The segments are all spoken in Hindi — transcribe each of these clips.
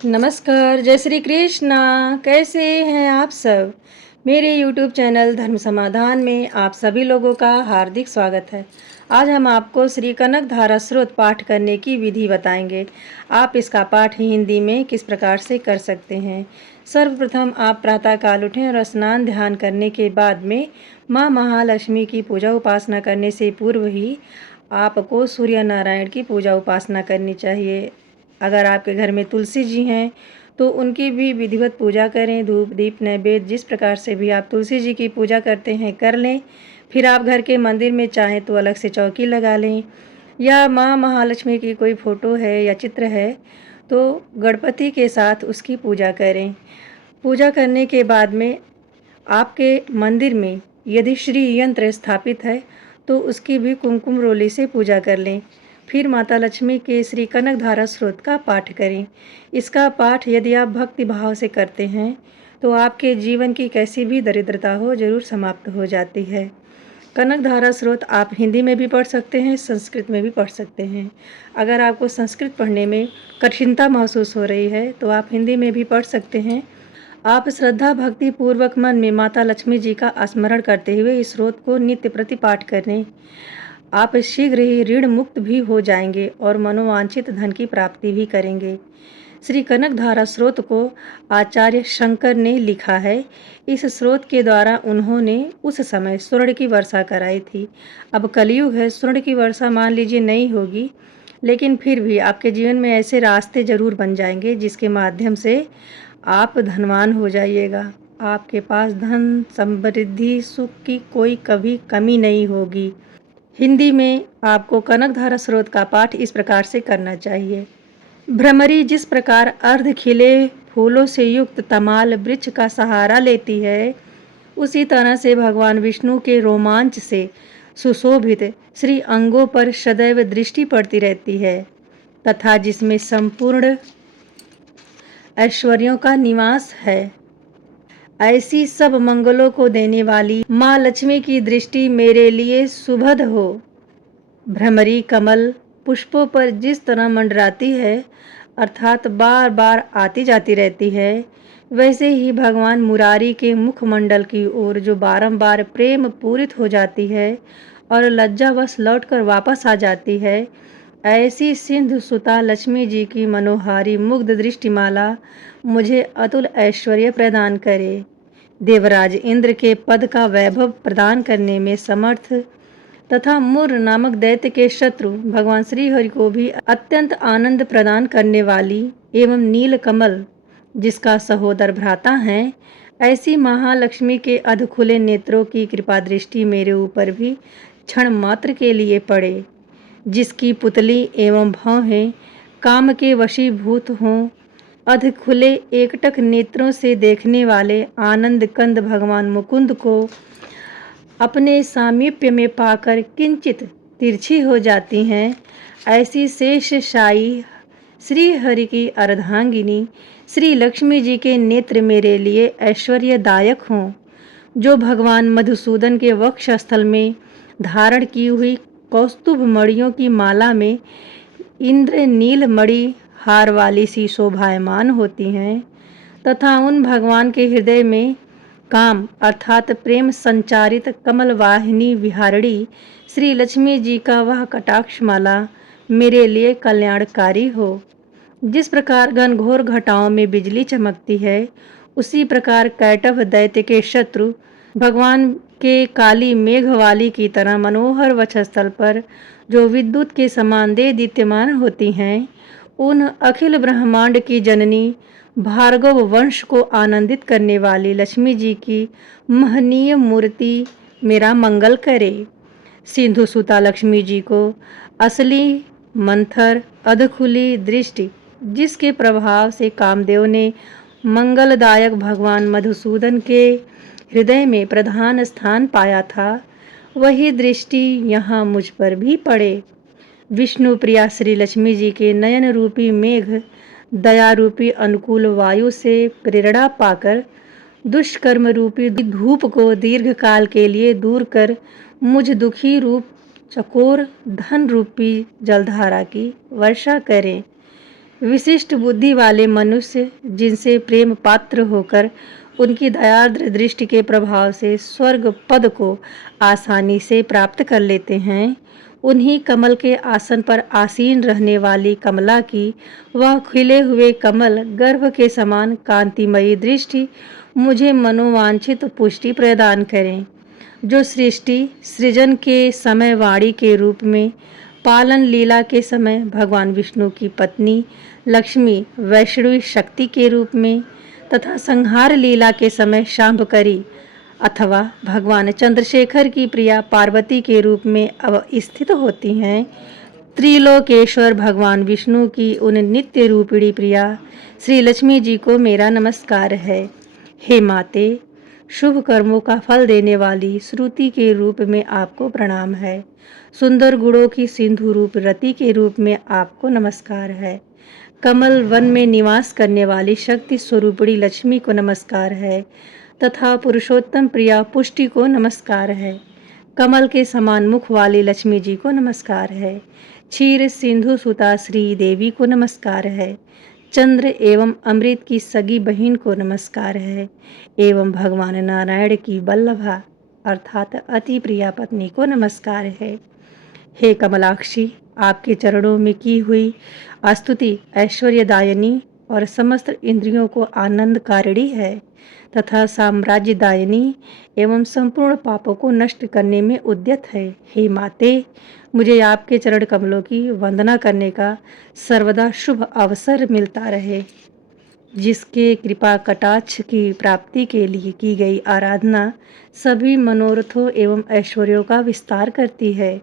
नमस्कार, जय श्री कृष्णा। कैसे हैं आप सब? मेरे YouTube चैनल धर्म समाधान में आप सभी लोगों का हार्दिक स्वागत है। आज हम आपको श्री कनक धारा स्रोत पाठ करने की विधि बताएंगे। आप इसका पाठ हिंदी में किस प्रकार से कर सकते हैं। सर्वप्रथम आप प्रातःकाल उठें और स्नान ध्यान करने के बाद में माँ महालक्ष्मी की पूजा उपासना करने से पूर्व ही आपको सूर्य नारायण की पूजा उपासना करनी चाहिए। अगर आपके घर में तुलसी जी हैं तो उनकी भी विधिवत पूजा करें। धूप दीप नैवेद्य जिस प्रकार से भी आप तुलसी जी की पूजा करते हैं कर लें। फिर आप घर के मंदिर में चाहें तो अलग से चौकी लगा लें, या माँ महालक्ष्मी की कोई फ़ोटो है या चित्र है तो गणपति के साथ उसकी पूजा करें। पूजा करने के बाद में आपके मंदिर में यदि श्री यंत्र स्थापित है तो उसकी भी कुमकुम रोली से पूजा कर लें। फिर माता लक्ष्मी के श्री कनक धारा स्रोत का पाठ करें। इसका पाठ यदि आप भक्ति भाव से करते हैं तो आपके जीवन की कैसी भी दरिद्रता हो जरूर समाप्त हो जाती है। कनक धारा स्रोत आप हिंदी में भी पढ़ सकते हैं, संस्कृत में भी पढ़ सकते हैं। अगर आपको संस्कृत पढ़ने में कठिनता महसूस हो रही है तो आप हिंदी में भी पढ़ सकते हैं। आप श्रद्धा भक्ति पूर्वक मन में माता लक्ष्मी जी का स्मरण करते हुए इस स्रोत को नित्य प्रति पाठ करें। आप शीघ्र ही ऋण मुक्त भी हो जाएंगे और मनोवांछित धन की प्राप्ति भी करेंगे। श्री कनक धारा स्रोत को आचार्य शंकर ने लिखा है। इस स्रोत के द्वारा उन्होंने उस समय स्वर्ण की वर्षा कराई थी। अब कलयुग है, स्वर्ण की वर्षा मान लीजिए नहीं होगी, लेकिन फिर भी आपके जीवन में ऐसे रास्ते जरूर बन जाएंगे जिसके माध्यम से आप धनवान हो जाइएगा। आपके पास धन समृद्धि सुख की कोई कभी कमी नहीं होगी। हिंदी में आपको कनक धारा स्रोत का पाठ इस प्रकार से करना चाहिए। भ्रमरी जिस प्रकार अर्ध खिले फूलों से युक्त तमाल वृक्ष का सहारा लेती है, उसी तरह से भगवान विष्णु के रोमांच से सुशोभित श्री अंगों पर सदैव दृष्टि पड़ती रहती है, तथा जिसमें संपूर्ण ऐश्वर्यों का निवास है। ऐसी सब मंगलों को देने वाली माँ लक्ष्मी की दृष्टि मेरे लिए सुभद हो। भ्रमरी कमल पुष्पों पर जिस तरह मंडराती है, अर्थात बार बार आती जाती रहती है, वैसे ही भगवान मुरारी के मुखमंडल की ओर जो बारंबार प्रेम पूरित हो जाती है और लज्जावश लौटकर वापस आ जाती है, ऐसी सिंधु सुता लक्ष्मी जी की मनोहारी मुग्ध दृष्टिमाला मुझे अतुल ऐश्वर्य प्रदान करे। देवराज इंद्र के पद का वैभव प्रदान करने में समर्थ तथा मुर नामक दैत्य के शत्रु भगवान श्री हरि को भी अत्यंत आनंद प्रदान करने वाली एवं नील कमल जिसका सहोदर भ्राता है, ऐसी महालक्ष्मी के अध खुले नेत्रों की कृपा दृष्टि मेरे ऊपर भी क्षण मात्र के लिए पड़े। जिसकी पुतली एवं भौहें काम के वशीभूत हों, अध खुले एकटक नेत्रों से देखने वाले आनंद कंद भगवान मुकुंद को अपने सामीप्य में पाकर किंचित तिरछी हो जाती हैं, ऐसी शेष शाही श्री हरि की अर्धांगिनी श्री लक्ष्मी जी के नेत्र मेरे लिए ऐश्वर्यदायक हों। जो भगवान मधुसूदन के वक्ष स्थल में धारण की हुई कौस्तुभ मणियों की माला में इंद्र नील मणि हार वाली सी शोभायमान होती हैं, तथा उन भगवान के हृदय में काम अर्थात प्रेम संचारित कमल वाहिनी विहारणी श्री लक्ष्मी जी का वह कटाक्ष माला मेरे लिए कल्याणकारी हो। जिस प्रकार घनघोर घटाओं में बिजली चमकती है, उसी प्रकार कैटभ दैत्य के शत्रु भगवान के काली मेघवाली की तरह मनोहर वक्षस्थल पर जो विद्युत के समान दे दीप्यमान होती हैं, उन अखिल ब्रह्मांड की जननी भार्गव वंश को आनंदित करने वाली लक्ष्मी जी की महनीय मूर्ति मेरा मंगल करे। सिंधु सुता लक्ष्मी जी को असली मंथर अधखुली दृष्टि जिसके प्रभाव से कामदेव ने मंगलदायक भगवान मधुसूदन के हृदय में प्रधान स्थान पाया था, वही दृष्टि यहाँ मुझ पर भी पड़े। विष्णु प्रिया श्री लक्ष्मी जी के नयन रूपी मेघ दया रूपी अनुकूल वायु से प्रेरणा पाकर दुष्कर्म रूपी धूप को दीर्घ काल के लिए दूर कर मुझ दुखी रूप चकोर धन रूपी जलधारा की वर्षा करें। विशिष्ट बुद्धि वाले मनुष्य जिनसे प्रेम पात्र होकर उनकी दयार्द्र दृष्टि के प्रभाव से स्वर्ग पद को आसानी से प्राप्त कर लेते हैं, उन्हीं कमल के आसन पर आसीन रहने वाली कमला की वह खिले हुए कमल गर्भ के समान कांतिमयी दृष्टि मुझे मनोवांछित पुष्टि प्रदान करें, जो सृष्टि सृजन के समय वाणी के रूप में, पालन लीला के समय भगवान विष्णु की पत्नी लक्ष्मी वैष्णवी शक्ति के रूप में तथा संहार लीला के समय शांभकरी अथवा भगवान चंद्रशेखर की प्रिया पार्वती के रूप में अवस्थित होती हैं। त्रिलोकेश्वर भगवान विष्णु की उन नित्य रूपिणी प्रिया श्री लक्ष्मी जी को मेरा नमस्कार है। हे माते, शुभ कर्मों का फल देने वाली श्रुति के रूप में आपको प्रणाम है। सुंदर गुणों की सिंधु रूप रति के रूप में आपको नमस्कार है। कमल वन में निवास करने वाली शक्ति स्वरूपिणी लक्ष्मी को नमस्कार है तथा पुरुषोत्तम प्रिया पुष्टि को नमस्कार है। कमल के समान मुख वाली लक्ष्मी जी को नमस्कार है। क्षीर सिंधु सुता श्री देवी को नमस्कार है। चंद्र एवं अमृत की सगी बहन को नमस्कार है एवं भगवान नारायण की वल्लभा अर्थात अति प्रिया पत्नी को नमस्कार है। हे कमलाक्षी, आपके चरणों में की हुई स्तुति ऐश्वर्यदायिनी और समस्त इंद्रियों को आनंदकारिणी है तथा साम्राज्यदायिनी एवं संपूर्ण पापों को नष्ट करने में उद्यत है। हे माते, मुझे आपके चरण कमलों की वंदना करने का सर्वदा शुभ अवसर मिलता रहे। जिसके कृपा कटाक्ष की प्राप्ति के लिए की गई आराधना सभी मनोरथों एवं ऐश्वर्यों का विस्तार करती है,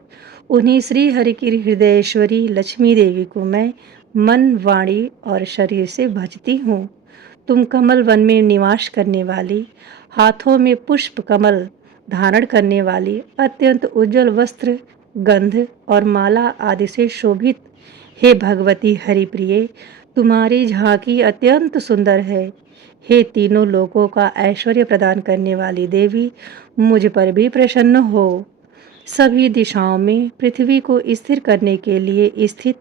उन्हीं श्री हरि की हृदयेश्वरी लक्ष्मी देवी को मैं मन, वाणी और शरीर से भजती हूँ। तुम कमल वन में निवास करने वाली, हाथों में पुष्प कमल धारण करने वाली, अत्यंत उज्जवल वस्त्र, गंध और माला आदि से शोभित, हे भगवती हरिप्रिये, तुम्हारी झांकी अत्यंत सुंदर है। हे तीनों लोकों का ऐश्वर्य प्रदान करने वाली देवी, मुझ पर भी प्रसन्न हो। सभी दिशाओं में पृथ्वी को स्थिर करने के लिए स्थित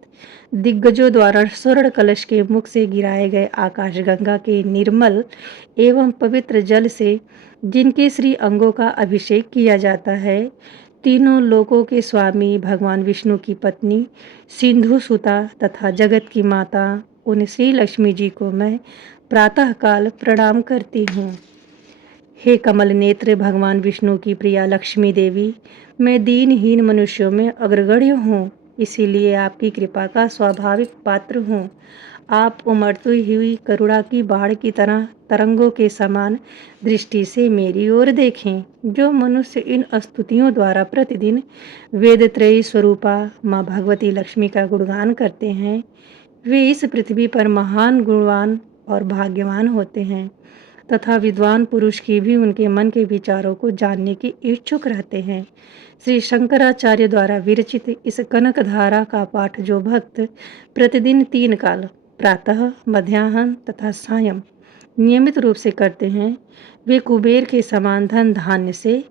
दिग्गजों द्वारा स्वर्ण कलश के मुख से गिराए गए आकाशगंगा के निर्मल एवं पवित्र जल से जिनके श्री अंगों का अभिषेक किया जाता है, तीनों लोकों के स्वामी भगवान विष्णु की पत्नी सिंधु सुता तथा जगत की माता उन श्री लक्ष्मी जी को मैं प्रातःकाल प्रणाम करती हूँ। हे कमल नेत्र भगवान विष्णु की प्रिया लक्ष्मी देवी, मैं दीनहीन मनुष्यों में अग्रगण्य हूँ, इसीलिए आपकी कृपा का स्वाभाविक पात्र हूँ। आप उमड़ती हुई करुणा की बाढ़ की तरह तरंगों के समान दृष्टि से मेरी ओर देखें। जो मनुष्य इन स्तुतियों द्वारा प्रतिदिन वेदत्रयी स्वरूपा माँ भगवती लक्ष्मी का गुणगान करते हैं, वे इस पृथ्वी पर महान गुणवान और भाग्यवान होते हैं तथा विद्वान पुरुष की भी उनके मन के विचारों को जानने की इच्छुक रहते हैं। श्री शंकराचार्य द्वारा विरचित इस कनकधारा का पाठ जो भक्त प्रतिदिन 3 काल प्रातः, मध्याह्न तथा सायं नियमित रूप से करते हैं, वे कुबेर के समान धन धान्य से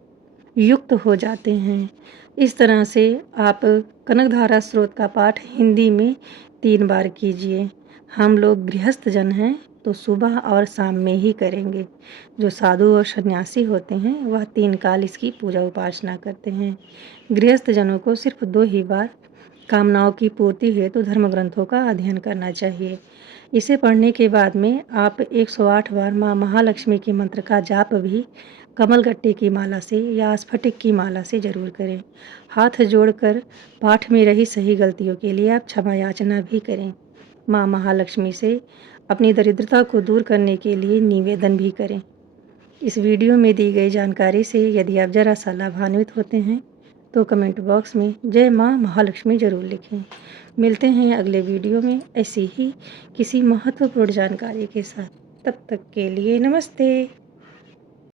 युक्त हो जाते हैं। इस तरह से आप कनकधारा स्रोत का पाठ हिंदी में 3 बार कीजिए। हम लोग गृहस्थ जन हैं तो सुबह और शाम में ही करेंगे। जो साधु और सन्यासी होते हैं वह 3 काल इसकी पूजा उपासना करते हैं। गृहस्थ जनों को सिर्फ 2 ही बार कामनाओं की पूर्ति हेतु धर्म ग्रंथों का अध्ययन करना चाहिए। इसे पढ़ने के बाद में आप 108 बार माँ महालक्ष्मी के मंत्र का जाप भी कमलगट्टे की माला से या स्फटिक की माला से जरूर करें। हाथ जोड़कर पाठ में रही सही गलतियों के लिए आप क्षमा याचना भी करें। माँ महालक्ष्मी से अपनी दरिद्रता को दूर करने के लिए निवेदन भी करें। इस वीडियो में दी गई जानकारी से यदि आप जरा सा लाभान्वित होते हैं तो कमेंट बॉक्स में जय माँ महालक्ष्मी जरूर लिखें। मिलते हैं अगले वीडियो में ऐसी ही किसी महत्वपूर्ण जानकारी के साथ। तब तक के लिए नमस्ते।